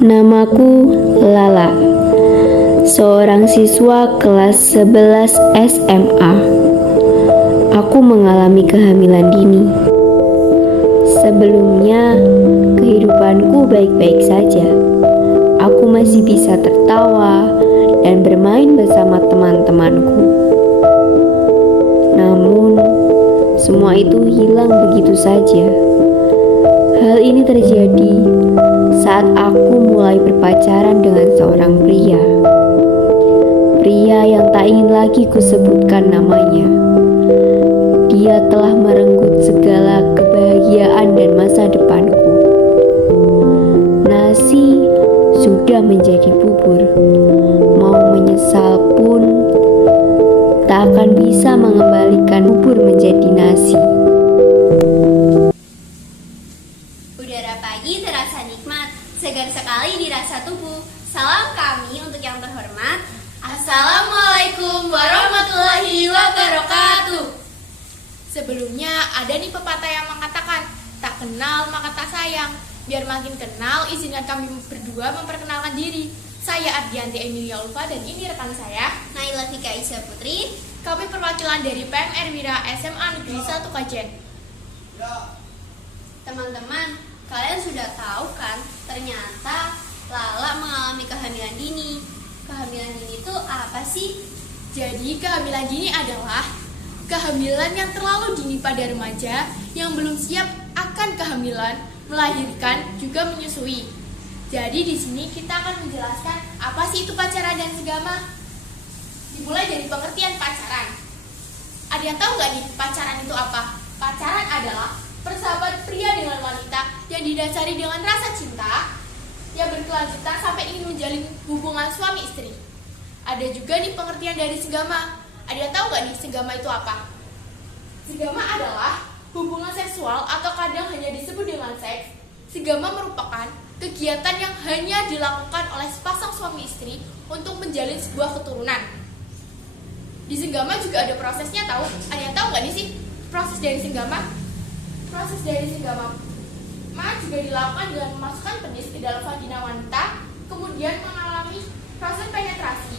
Namaku Lala, seorang siswa kelas 11 SMA. Aku mengalami kehamilan dini. Sebelumnya, kehidupanku baik-baik saja. Aku masih bisa tertawa dan bermain bersama teman-temanku. Namun, semua itu hilang begitu saja. Hal ini terjadi saat aku mulai berpacaran dengan seorang pria. Pria yang tak ingin lagi kusebutkan namanya. Dia telah merenggut segala kebahagiaan dan masa depanku. Nasi sudah menjadi bubur. Mau menyesal pun tak akan bisa mengembalikan bubur menjadi nasi. Udara pagi terasa nikmat, segar sekali dirasa tubuh. Salam kami untuk yang terhormat. Assalamualaikum warahmatullahi wabarakatuh. Sebelumnya ada nih pepatah yang mengatakan, tak kenal maka tak sayang. Biar makin kenal, izinkan kami berdua memperkenalkan diri. Saya Ardianti Emilia Ulfa dan ini rekan saya Naila Fika Isya Putri. Kami perwakilan dari PMR Wira SMA Negeri 1 Kajen. Teman-teman, kalian sudah tahu kan, ternyata Lala mengalami kehamilan dini. Kehamilan dini itu apa sih? Jadi kehamilan dini adalah kehamilan yang terlalu dini pada remaja yang belum siap akan kehamilan, melahirkan, juga menyusui. Jadi di sini kita akan menjelaskan apa sih itu pacaran dan segama. Dimulai dari pengertian pacaran. Ada yang tahu nggak nih pacaran itu apa? Pacaran adalah persahabatan pria dengan wanita yang didasari dengan rasa cinta yang berkelanjutan sampai ingin menjalin hubungan suami istri. Ada juga nih pengertian dari senggama. Ada yang tahu nggak nih senggama itu apa? Senggama adalah hubungan seksual atau kadang hanya disebut dengan seks. Senggama merupakan kegiatan yang hanya dilakukan oleh sepasang suami istri untuk menjalin sebuah keturunan. Di senggama juga ada prosesnya tahu. Ada yang tahu nggak nih sih proses dari senggama? Proses dari senggama juga dilakukan dengan memasukkan penis ke dalam vagina wanita, kemudian mengalami proses penetrasi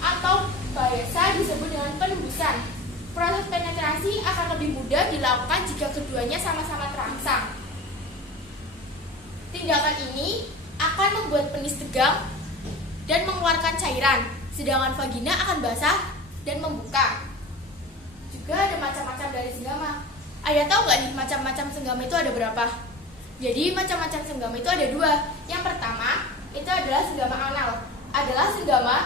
atau biasa disebut dengan penembusan. Proses penetrasi akan lebih mudah dilakukan jika keduanya sama-sama terangsang. Tindakan ini akan membuat penis tegang dan mengeluarkan cairan, sedangkan vagina akan basah dan membuka. Juga ada macam-macam dari senggama. Ada tahu nggak nih macam-macam senggama itu ada berapa? Jadi macam-macam senggama itu ada dua. Yang pertama itu adalah senggama anal. Adalah senggama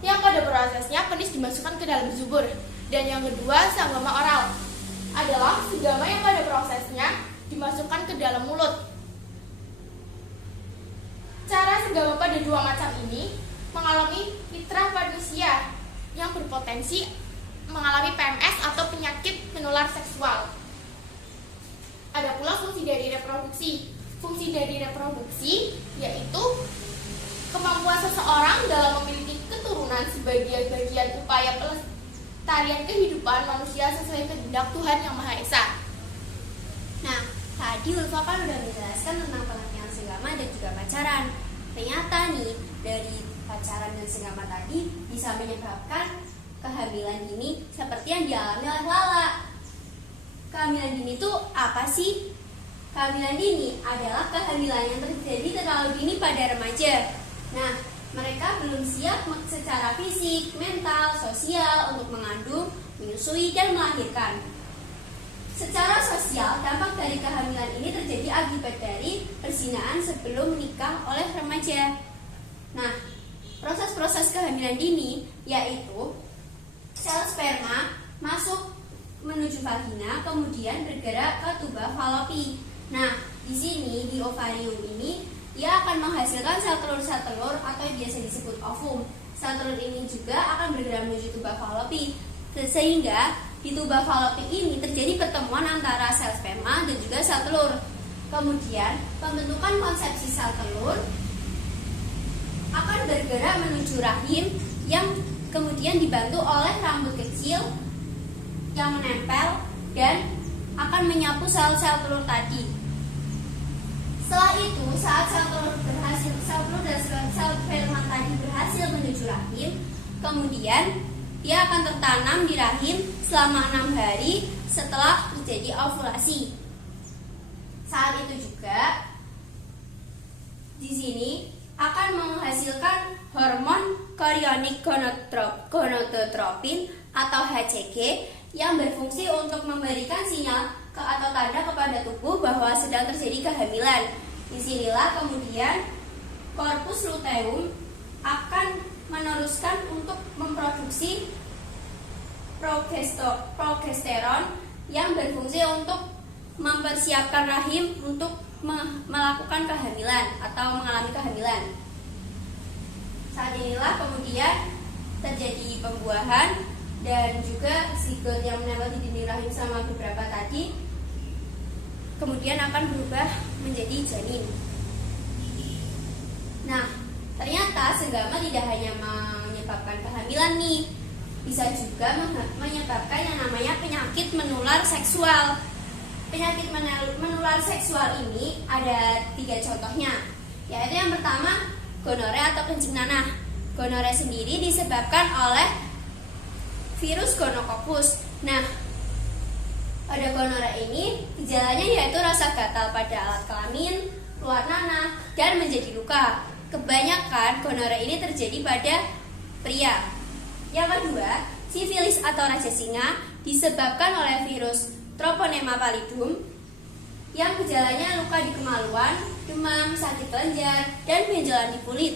yang pada prosesnya penis dimasukkan ke dalam zubur. Dan yang kedua senggama oral. Adalah senggama yang pada prosesnya dimasukkan ke dalam mulut. Cara senggama pada dua macam ini mengalami fitrah manusia yang berpotensi mengalami PMS atau penyakit menular seksual. Ada pula fungsi dari reproduksi. Fungsi dari reproduksi yaitu kemampuan seseorang dalam memiliki keturunan sebagai bagian upaya pelestarian kehidupan manusia sesuai kehendak Tuhan Yang Maha Esa. Nah, tadi Ulfa kan udah menjelaskan tentang pengertian senggama dan juga pacaran. Ternyata nih, dari pacaran dan senggama tadi bisa menyebabkan kehamilan dini seperti yang dialami oleh Lala. Kehamilan dini itu apa sih? Kehamilan dini adalah kehamilan yang terjadi terlalu dini pada remaja. Nah, mereka belum siap secara fisik, mental, sosial untuk mengandung, menyusui, dan melahirkan. Secara sosial, dampak dari kehamilan ini terjadi akibat dari perzinahan sebelum menikah oleh remaja. Nah, proses-proses kehamilan dini yaitu sel sperma masuk menuju vagina, kemudian bergerak ke tuba falopi. Nah, di sini di ovarium ini ia akan menghasilkan sel telur atau biasa disebut ovum. Sel telur ini juga akan bergerak menuju tuba falopi, sehingga di tuba falopi ini terjadi pertemuan antara sel sperma dan juga sel telur. Kemudian pembentukan konsepsi sel telur akan bergerak menuju rahim yang kemudian dibantu oleh rambut kecil yang menempel dan akan menyapu sel-sel telur tadi. Setelah itu, saat sel telur dan sel sperma tadi berhasil menuju rahim, kemudian dia akan tertanam di rahim selama 6 hari setelah terjadi ovulasi. Saat itu juga di sini akan menghasilkan hormon chorionic gonadotropin atau HCG yang berfungsi untuk memberikan sinyal atau tanda kepada tubuh bahwa sedang terjadi kehamilan. Disinilah kemudian korpus luteum akan meneruskan untuk memproduksi progesteron yang berfungsi untuk mempersiapkan rahim untuk melakukan kehamilan atau mengalami kehamilan. Saat inilah kemudian terjadi pembuahan dan juga zigot yang menempel di dinding rahim selama beberapa tadi kemudian akan berubah menjadi janin. Nah, ternyata senggama tidak hanya menyebabkan kehamilan nih, bisa juga menyebabkan yang namanya penyakit menular seksual. Penyakit menular seksual ini ada 3 contohnya, yaitu yang pertama gonore atau kencing nanah. Gonore sendiri disebabkan oleh virus gonococcus. Nah, pada gonore ini gejalanya yaitu rasa gatal pada alat kelamin, keluar nanah, dan menjadi luka. Kebanyakan gonore ini terjadi pada pria. Yang kedua, sifilis atau raja singa disebabkan oleh virus Treponema pallidum yang gejalanya luka di kemaluan, demam, sakit kelenjar, dan benjolan di kulit.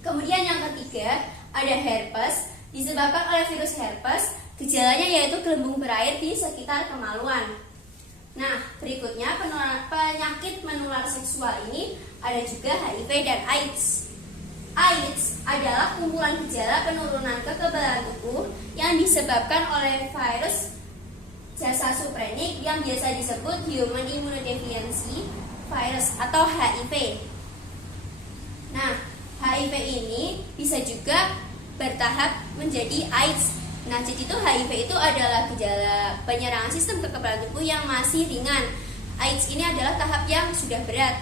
Kemudian yang ketiga, ada herpes disebabkan oleh virus herpes, gejalanya yaitu gelembung berair di sekitar kemaluan. Nah, berikutnya penyakit menular seksual ini ada juga HIV dan AIDS. AIDS adalah kumpulan gejala penurunan kekebalan tubuh yang disebabkan oleh virus jasa suprenik yang biasa disebut Human Immunodeficiency Virus atau HIV. Nah, HIV ini bisa juga bertahap menjadi AIDS. Nah, jadi itu HIV itu adalah gejala penyerangan sistem kekebalan tubuh yang masih ringan. AIDS ini adalah tahap yang sudah berat.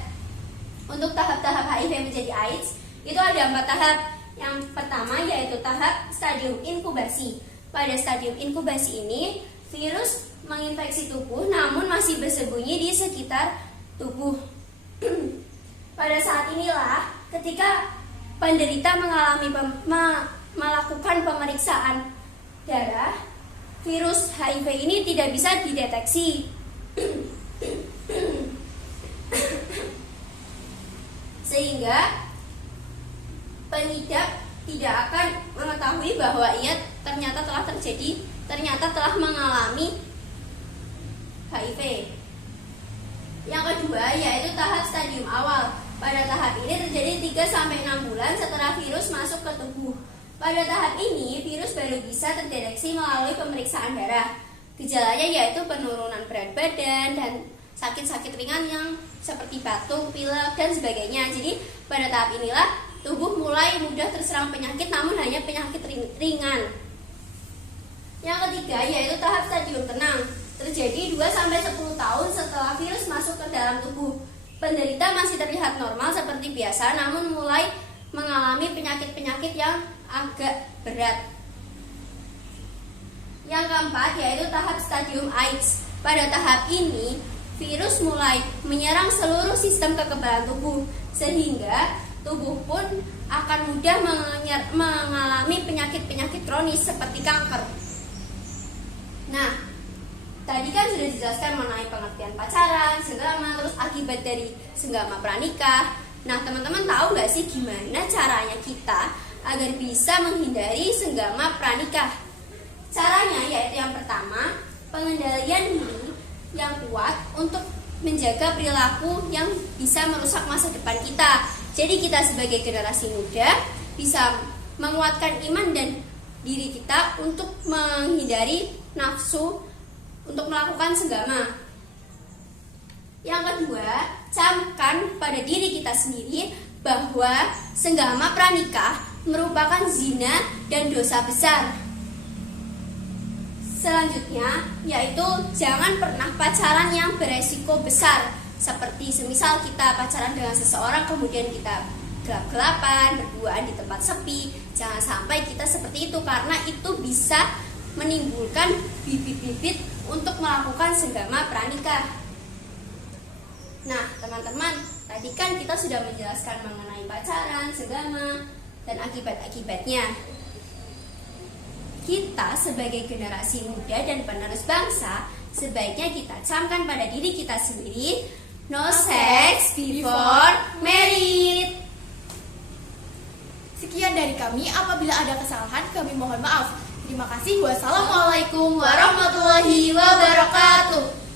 Untuk tahap-tahap HIV menjadi AIDS itu ada 4 tahap. Yang pertama yaitu tahap stadium inkubasi. Pada stadium inkubasi ini virus menginfeksi tubuh namun masih bersembunyi di sekitar tubuh. Pada saat inilah ketika penderita melakukan pemeriksaan darah, virus HIV ini tidak bisa dideteksi. Sehingga pengidap tidak akan mengetahui bahwa ia ternyata telah mengalami HIV. Yang kedua yaitu tahap stadium awal. Pada tahap ini terjadi 3-6 bulan setelah virus masuk ke tubuh. Pada tahap ini virus baru bisa terdeteksi melalui pemeriksaan darah. Gejalanya yaitu penurunan berat badan dan sakit-sakit ringan yang seperti batuk, pilek, dan sebagainya. Jadi pada tahap inilah tubuh mulai mudah terserang penyakit namun hanya penyakit ringan. Yang ketiga yaitu tahap stadium tenang. Terjadi 2-10 tahun setelah virus masuk ke dalam tubuh. Penderita masih terlihat normal seperti biasa namun mulai mengalami penyakit-penyakit yang agak berat. Yang keempat yaitu tahap stadium AIDS. Pada tahap ini virus mulai menyerang seluruh sistem kekebalan tubuh sehingga tubuh pun akan mudah mengalami penyakit-penyakit kronis seperti kanker. Nah, tadi kan sudah dijelaskan mengenai pengertian pacaran, senggama, terus akibat dari senggama pranikah. Nah, teman-teman tahu nggak sih gimana caranya kita agar bisa menghindari senggama pranikah? Caranya yaitu yang pertama, pengendalian diri yang kuat untuk menjaga perilaku yang bisa merusak masa depan kita. Jadi kita sebagai generasi muda bisa menguatkan iman dan diri kita untuk menghindari nafsu untuk melakukan senggama. Yang kedua, camkan pada diri kita sendiri bahwa senggama pranikah merupakan zina dan dosa besar. Selanjutnya, yaitu jangan pernah pacaran yang beresiko besar. Seperti semisal kita pacaran dengan seseorang kemudian kita gelap-gelapan, berduaan di tempat sepi. Jangan sampai kita seperti itu, karena itu bisa menimbulkan bibit-bibit untuk melakukan senggama pranikah. Nah, teman-teman, tadi kan kita sudah menjelaskan mengenai pacaran, senggama, dan akibat-akibatnya. Kita sebagai generasi muda dan penerus bangsa, sebaiknya kita camkan pada diri kita sendiri, no sex before married. Sekian dari kami, apabila ada kesalahan kami mohon maaf. Terima kasih. Wassalamualaikum warahmatullahi wabarakatuh.